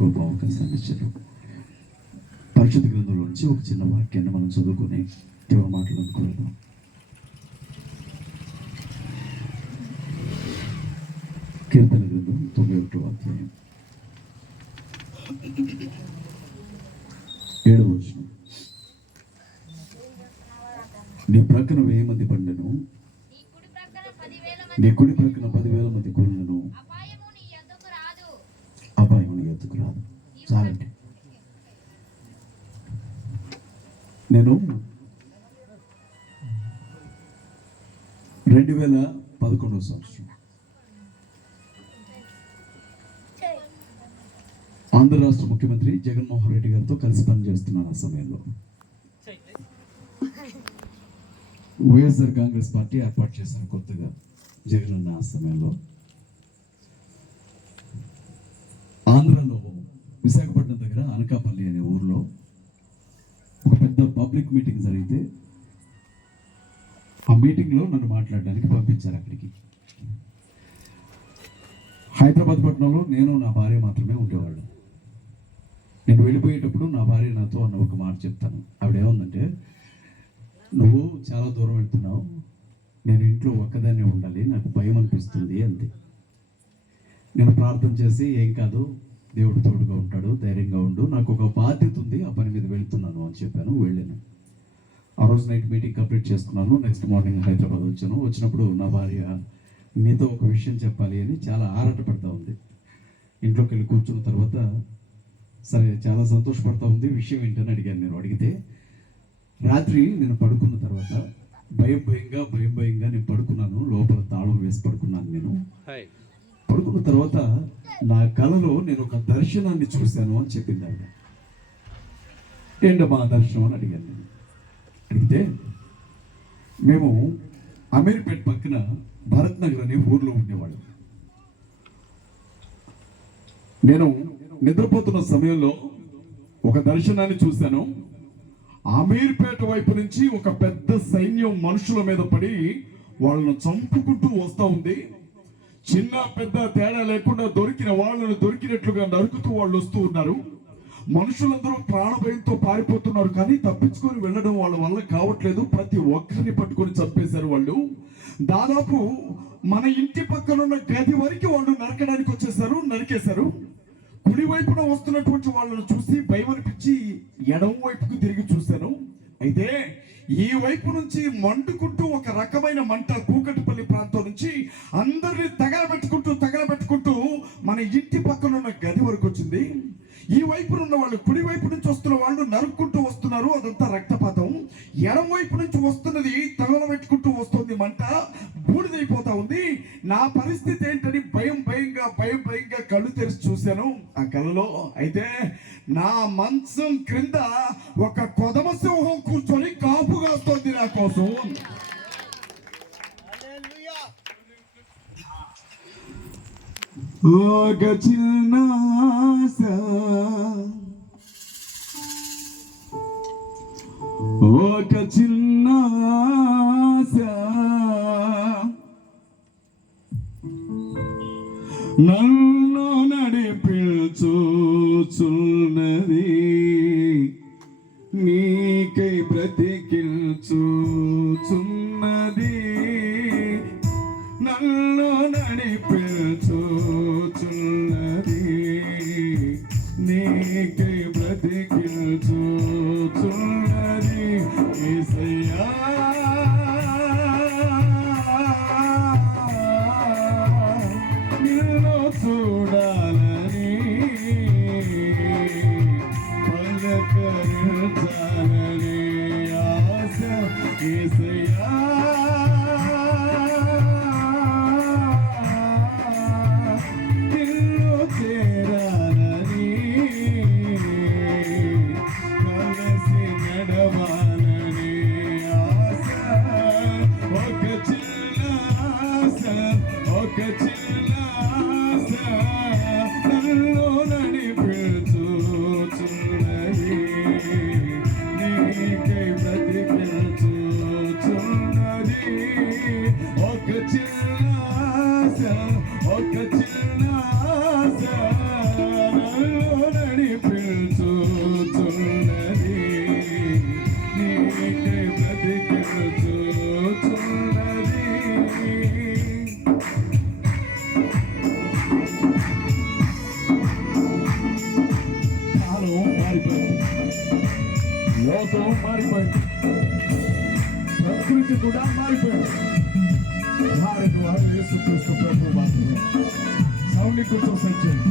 గొప్ప అవకాశాన్ని ఇచ్చారు. పరిశుద్ధ గ్రంథంలో నుంచి ఒక చిన్న వాక్యాన్ని మనం చదువుకొని దేవుని మాటలు అనుకోలేదాం. కీర్తన గ్రంథం 91వ అధ్యాయం 7వ వచనం. నీ ప్రక్కన 1000 మంది పండును, నీ కుడి ప్రక్కన 10,000 మంది కూలినను అపాయం నీ ఎద్దుకు రాదు. చాలండి. నేను 2011వ సంవత్సరం ఆంధ్ర రాష్ట్ర ముఖ్యమంత్రి జగన్మోహన్ రెడ్డి గారితో కలిసి పనిచేస్తున్నాను. ఆ సమయంలో వైఎస్ఆర్ కాంగ్రెస్ పార్టీ ఏర్పాటు చేశారు కొత్తగా జగన్ అన్న. ఆ సమయంలో ఆంధ్రలో విశాఖపట్నం దగ్గర అనకాపల్లి అనే ఊర్లో ఒక పెద్ద పబ్లిక్ మీటింగ్ జరిగితే ఆ మీటింగ్లో నన్ను మాట్లాడడానికి పంపించారు అక్కడికి. హైదరాబాద్ పట్టణంలో నేను నా భార్య మాత్రమే ఉండేవాళ్ళు. నేను వెళ్ళిపోయేటప్పుడు నా భార్య నాతో అన్న ఒక మాట చెప్తాను. ఆవిడేముందంటే, నువ్వు చాలా దూరం వెళ్తున్నావు, నేను ఇంట్లో ఒక్కదాన్నే ఉండాలి, నాకు భయం అనిపిస్తుంది అంతే. నేను ప్రార్థన చేసి, ఏం కాదు, దేవుడు తోడుగా ఉంటాడు, ధైర్యంగా ఉండు, నాకు ఒక బాధ్యత ఉంది, ఆ పని మీద వెళ్తున్నాను అని చెప్పాను. వెళ్ళాను. ఆ రోజు నైట్ మీటింగ్ కంప్లీట్ చేసుకున్నాను. నెక్స్ట్ మార్నింగ్ హైదరాబాద్ వచ్చాను. వచ్చినప్పుడు నా భార్య మీతో ఒక విషయం చెప్పాలి అని చాలా ఆరాటపడతా ఉంది. ఇంట్లోకి వెళ్ళి కూర్చున్న తర్వాత సరే చాలా సంతోషపడతా ఉంది. విషయం ఏంటని అడిగాను. నేను అడిగితే, రాత్రి నేను పడుకున్న తర్వాత భయంగా నేను పడుకున్నాను. లోపల తాళం వేసి పడుకున్నాను. నేను పడుకున్న తర్వాత నా కలలో నేను ఒక దర్శనాన్ని చూశాను అని చెప్పింది ఆవిడ. ఏంటమ్మా దర్శనం అని అడిగాను. నేను అడిగితే, మేము అమీర్పేట్ పక్కన భరత్ నగర్ అనే ఊర్లో ఉండేవాళ్ళం. నేను నిద్రపోతున్న సమయంలో ఒక దర్శనాన్ని చూశాను. అమీర్పేట వైపు నుంచి ఒక పెద్ద సైన్యం మనుషుల మీద పడి వాళ్ళను చంపుకుంటూ వస్తూ ఉంది. చిన్న పెద్ద తేడా లేకుండా దొరికిన వాళ్ళను దొరికినట్లుగా నరుకుతూ వాళ్ళు వస్తూ ఉన్నారు. మనుషులందరూ ప్రాణభయంతో పారిపోతున్నారు, కానీ తప్పించుకొని వెళ్ళడం వాళ్ళ వల్ల కావట్లేదు. ప్రతి ఒక్కరిని పట్టుకొని చంపేశారు వాళ్ళు. దాదాపు మన ఇంటి పక్కనున్న గది వరకు వాళ్ళు నరకడానికి వచ్చేసారు, నరికేశారు. కుడి వైపున వస్తున్నటువంటి వాళ్ళను చూసి భయం అనిపించి ఎడమ వైపుకు తిరిగి చూశాను. అయితే ఈ వైపు నుంచి మండుకుంటూ ఒక రకమైన మంట కూకటిపల్లి ప్రాంతం నుంచి అందరినీ తగలబెట్టుకుంటూ మన ఇంటి పక్కన ఉన్న గది వరకు వచ్చింది. ఈ వైపు ఉన్న వాళ్ళు, కుడి వైపు నుంచి వస్తున్న వాళ్ళు నరుక్కుంటూ వస్తున్నారు, అదంతా రక్తపాతం. ఎడం వైపు నుంచి వస్తున్నది తగలబెట్టుకుంటూ వస్తుంది, మంట బూడిదైపోతా ఉంది. నా పరిస్థితి ఏంటని భయంగా కళ్ళు తెరిచి చూశాను ఆ కళ్ళలో. అయితే నా మంచం క్రింద ఒక కొదమ సింహం కూర్చొని కాపు కాస్తోంది నా కోసం. ఒక చిన్న నన్ను నడిపించుచున్నది, నీకై బ్రతికించుచున్నది. నన్ను నడిపించుచున్నది, నీకై బ్రతికించుచున్నది. యేసయ్యా నిన్ను చూడాలని, పలకరించాలని ఆశ. యేసయ్యా నిన్ను చేరాలని కూడా మారిపోయారు. వారికి వారు యేసుక్రీస్తు ప్రభువు మాత్రమే. సౌండ్ కొంచెం సెట్ చేయండి.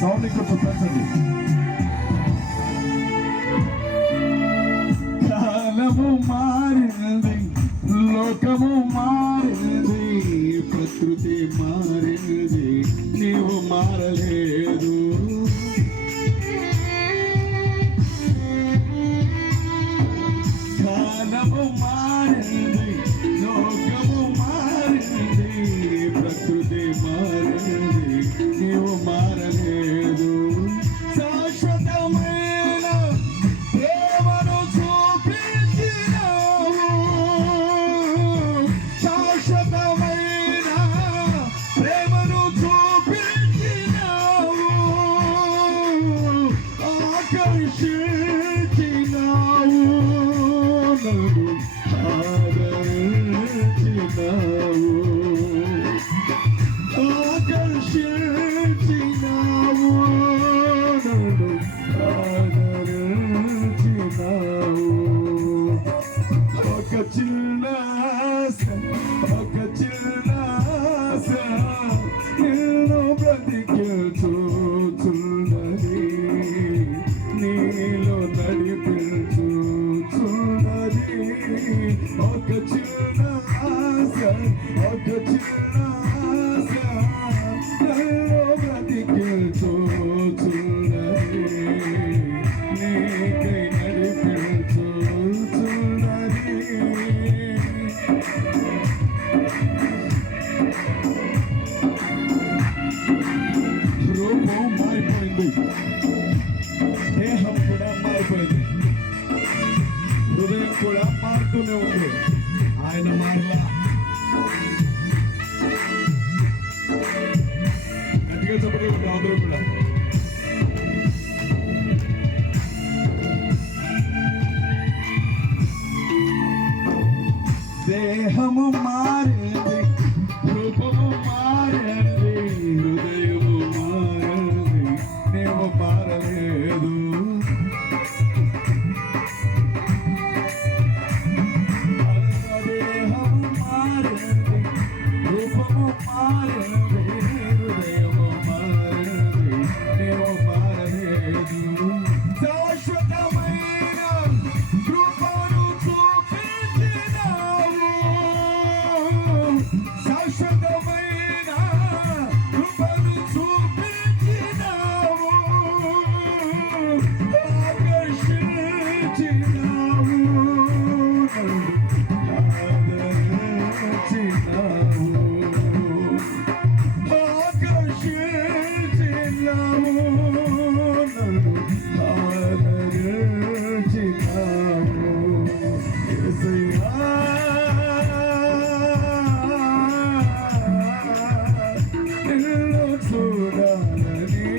సౌండ్ కొంచెం పెంచండి. కాలము మారింది, లోకము మారింది, ప్రకృతి మారింది, నీవు మారలేదు. కాలము మారింది, లోకము మారింది, ప్రకృతి మారింది, నీవు మారలేదు. శాశ్వతమైన ప్రేమను చూపించినావు, శాశ్వతమైన ప్రేమను చూపించినావు, ఆకర్షించినావు, నన్ను ఆదరించినావు, ఆకర్షించినావు, నన్ను ఆదరించినావు. ఒక చిన్న ఆశ, ఒక చిన్న ఆశ నిన్ను బ్రతికించుచున్నది, నీలో నడిపించుచున్నది. ఒక చిన్న ఆశ, ఒక చిన్న ఆశ నన్ను బ్రతికించుచున్నది, నీకై నడిపించుచున్నది. రూపం మారిపోయింది, దేహం కూడా మారిపోయింది, హృదయం కూడా మారుతూనే ఉంది. ఆయన మారలా. గట్టిగా చెప్పండి అందరూ కూడా. దేహము మారింది, రూపము మారింది, హృదయము మారింది, నీవు మారలేదు. దేహము మారింది, రూపము మారింది, హృదయము మారింది, నీవు మారలేదు. శాశ్వతమైన కృపను చూపించినావు, శాశ్వతమైన కృపను చూపించినావు, ఆకర్షించినావు, ఆదరించినావు, ఆకర్షించినావు, నన్ను ఆదరించినావు. యేసయ్యా, నిన్ను చూడాలని,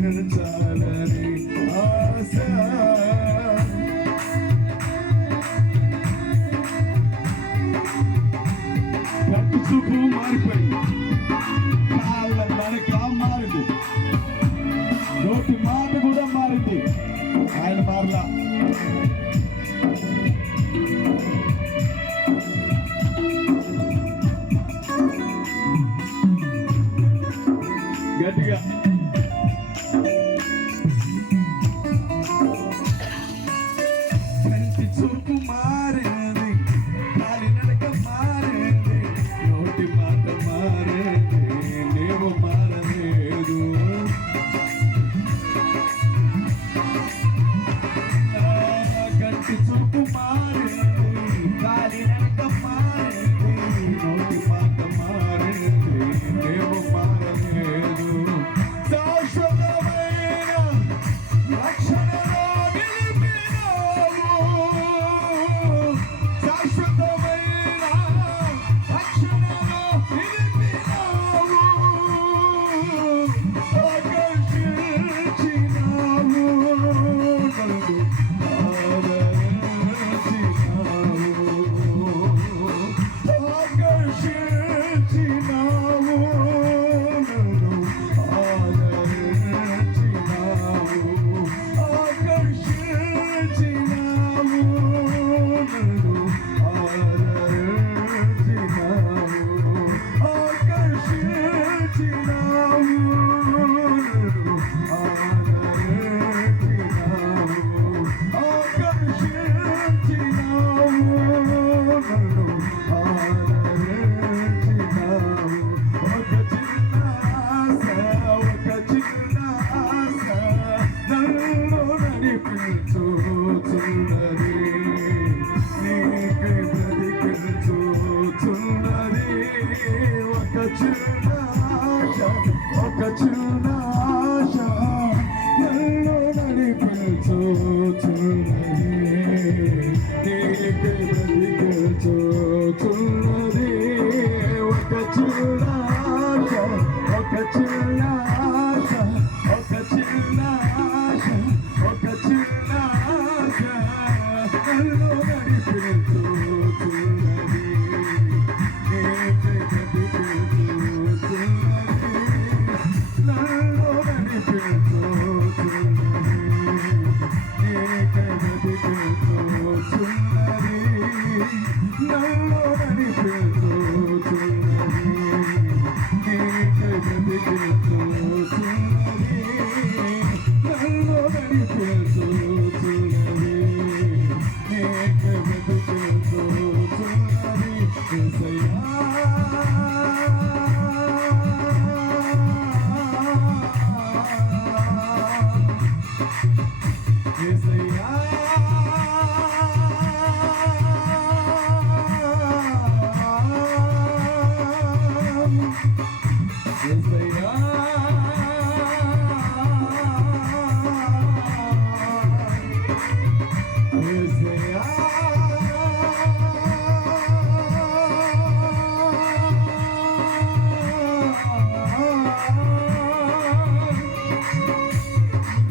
పలకరించాలని ఆశ. పట్టు చూపు మారిపోయింది, కాళ్ళ నడక మారింది, నోటి మాట కూడా మారింది. ఆయన మారలా. గట్టిగా కంటి చూపు మారింది, కాలి నడక మారింది, నోటి మాట మారింది, నీవు మారలేదు. కంటి చూపు మారింది, కాలి నడక మారింది, నోటి మాట మారింది, నీవు మారలేదు. శాశ్వతమైన రక్షణలో నిలిపినావు, శాశ్వతమైన రక్షణలో నిలిపినావు, ఆకర్షించినావు, నన్ను ఆదరించినావు. నన్ను నడిపించుచున్నది ఏకైక పిలుచుచున్నది నన్ను నడిపించుచున్నది ఏకైక పిలుచుచున్నది నన్ను నడిపించుచున్నది ఏకైక పిలుచుచున్నది నన్ను నడిపించుచున్నది ఏకైక పిలుచుచున్నది యేసయ్యా యేసయ్యా యేసయ్యా యేసయ్యా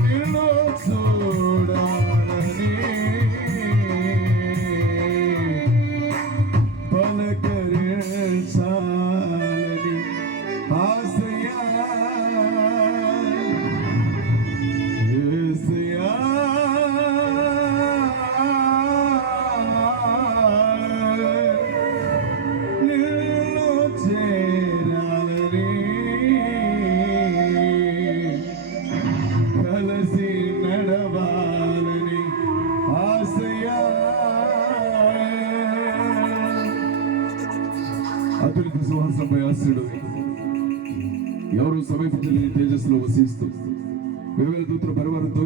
నిన్ను చూడాలని పలకరించాలని ఆశయా యేసయ్యా నిన్ను చేరాలని కలిసి నడవాలని ఆశయా అతనికి సువాసనపై ఆశయుడు ఎవరు సమీపించలేని తేజస్సులో వసిస్తూ వేవేల దూతల పరివారంతో